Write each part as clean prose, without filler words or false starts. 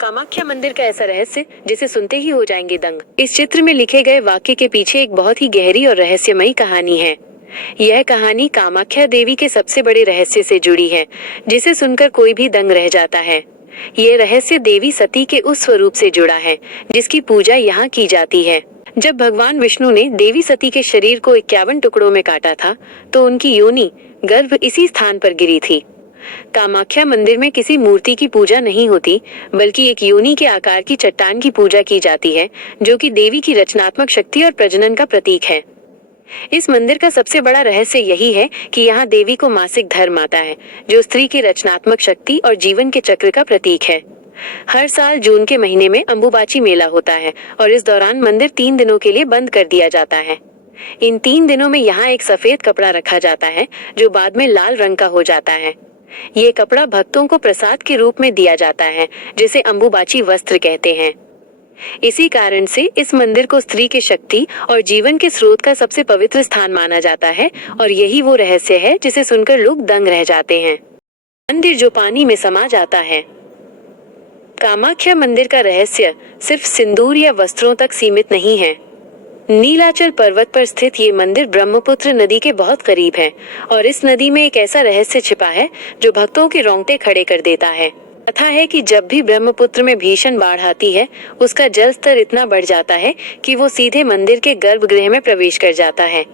कामाख्या मंदिर का ऐसा रहस्य जिसे सुनते ही हो जाएंगे दंग। इस चित्र में लिखे गए वाक्य के पीछे एक बहुत ही गहरी और रहस्यमयी कहानी है। यह कहानी कामाख्या देवी के सबसे बड़े रहस्य से जुड़ी है, जिसे सुनकर कोई भी दंग रह जाता है। ये रहस्य देवी सती के उस स्वरूप से जुड़ा है जिसकी पूजा यहाँ की जाती है। जब भगवान विष्णु ने देवी सती के शरीर को 51 टुकड़ों में काटा था, तो उनकी योनि गर्भ इसी स्थान पर गिरी थी। कामाख्या मंदिर में किसी मूर्ति की पूजा नहीं होती, बल्कि एक योनि के आकार की चट्टान की पूजा की जाती है, जो कि देवी की रचनात्मक शक्ति और प्रजनन का प्रतीक है। इस मंदिर का सबसे बड़ा रहस्य यही है कि यहाँ देवी को मासिक धर्म आता है, जो स्त्री की रचनात्मक शक्ति और जीवन के चक्र का प्रतीक है। हर साल जून के महीने में अंबुबाची मेला होता है और इस दौरान मंदिर 3 दिनों के लिए बंद कर दिया जाता है। इन 3 दिनों में यहाँ एक सफेद कपड़ा रखा जाता है, जो बाद में लाल रंग का हो जाता है। ये कपड़ा भक्तों को प्रसाद के रूप में दिया जाता है, जिसे अंबुबाची वस्त्र कहते हैं। इसी कारण से इस मंदिर को स्त्री की शक्ति और जीवन के स्रोत का सबसे पवित्र स्थान माना जाता है, और यही वो रहस्य है जिसे सुनकर लोग दंग रह जाते हैं। मंदिर जो पानी में समा जाता है। कामाख्या मंदिर का रहस्य सिर्फ सिंदूर या वस्त्रों तक सीमित नहीं है। नीलाचल पर्वत पर स्थित ये मंदिर ब्रह्मपुत्र नदी के बहुत करीब है, और इस नदी में एक ऐसा रहस्य छिपा है जो भक्तों के रोंगटे खड़े कर देता है। कथा है कि जब भी ब्रह्मपुत्र में भीषण बाढ़ आती है, उसका जल स्तर इतना बढ़ जाता है कि वो सीधे मंदिर के गर्भगृह में प्रवेश कर जाता है।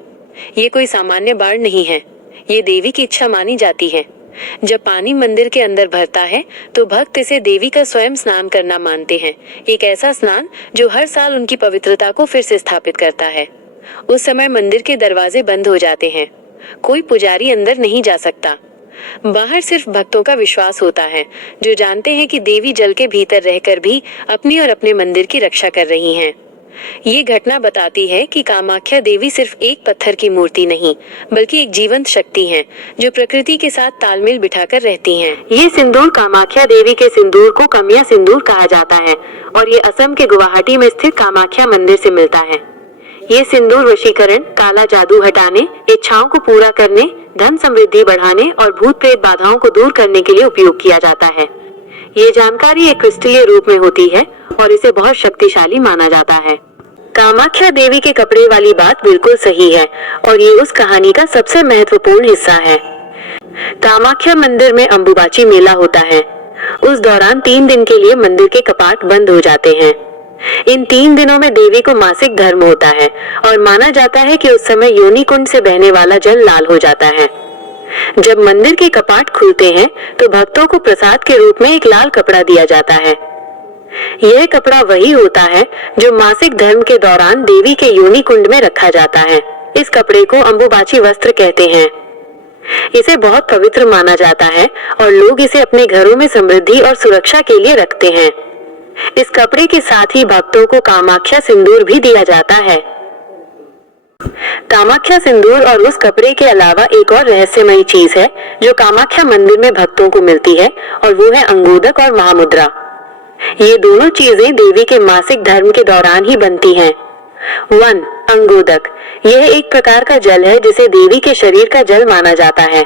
ये कोई सामान्य बाढ़ नहीं है, ये देवी की इच्छा मानी जाती है। जब पानी मंदिर के अंदर भरता है, तो भक्त इसे देवी का स्वयं स्नान करना मानते हैं, एक ऐसा स्नान जो हर साल उनकी पवित्रता को फिर से स्थापित करता है। उस समय मंदिर के दरवाजे बंद हो जाते हैं, कोई पुजारी अंदर नहीं जा सकता। बाहर सिर्फ भक्तों का विश्वास होता है, जो जानते हैं कि देवी जल के भीतर रहकर भी अपनी और अपने मंदिर की रक्षा कर रही हैं। ये घटना बताती है कि कामाख्या देवी सिर्फ एक पत्थर की मूर्ति नहीं, बल्कि एक जीवंत शक्ति है, जो प्रकृति के साथ तालमेल बिठाकर रहती हैं। ये सिंदूर कामाख्या देवी के सिंदूर को कमिया सिंदूर कहा जाता है, और ये असम के गुवाहाटी में स्थित कामाख्या मंदिर से मिलता है। ये सिंदूर वशीकरण, काला जादू हटाने, इच्छाओं को पूरा करने, धन समृद्धि बढ़ाने और भूत प्रेत बाधाओं को दूर करने के लिए उपयोग किया जाता है। ये जानकारी एक क्रिस्टलीय रूप में होती है और इसे बहुत शक्तिशाली माना जाता है। कामाख्या देवी के कपड़े वाली बात बिल्कुल सही है, और ये उस कहानी का सबसे महत्वपूर्ण हिस्सा है। कामाख्या मंदिर में अंबुबाची मेला होता है। उस दौरान 3 दिन के लिए मंदिर के कपाट बंद हो जाते हैं। इन 3 दिनों में देवी को मासिक धर्म होता है, और माना जाता है कि उस समय योनि कुंड से बहने वाला जल लाल हो जाता है। जब मंदिर के कपाट खुलते हैं, तो भक्तों को प्रसाद के रूप में एक लाल कपड़ा दिया जाता है। यह कपड़ा वही होता है जो मासिक धर्म के दौरान देवी के योनि कुंड में रखा जाता है। इस कपड़े को अंबुबाची वस्त्र कहते हैं। इसे बहुत पवित्र माना जाता है, और लोग इसे अपने घरों में समृद्धि और सुरक्षा के लिए रखते हैं। इस कपड़े के साथ ही भक्तों को कामाख्या सिंदूर भी दिया जाता है। कामाख्या सिंदूर और उस कपड़े के अलावा एक और रहस्यमयी चीज है जो कामाख्या मंदिर में भक्तों को मिलती है, और वो है अंगोदक और महामुद्रा। ये दोनों चीजें देवी के मासिक धर्म के दौरान ही बनती हैं। 1. अंगोदक। यह एक प्रकार का जल है जिसे देवी के शरीर का जल माना जाता है।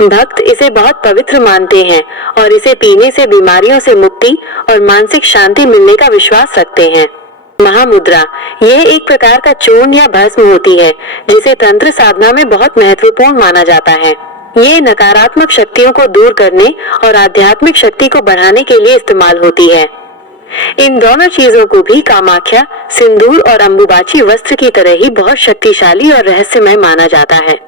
भक्त इसे बहुत पवित्र मानते हैं और इसे पीने से बीमारियों से मुक्ति और मानसिक शांति मिलने का विश्वास रखते हैं। महामुद्रा। यह एक प्रकार का चूर्ण या भस्म होती है, जिसे तंत्र साधना में बहुत महत्वपूर्ण माना जाता है। ये नकारात्मक शक्तियों को दूर करने और आध्यात्मिक शक्ति को बढ़ाने के लिए इस्तेमाल होती है। इन दोनों चीजों को भी कामाख्या सिंदूर और अंबुबाची वस्त्र की तरह ही बहुत शक्तिशाली और रहस्यमय माना जाता है।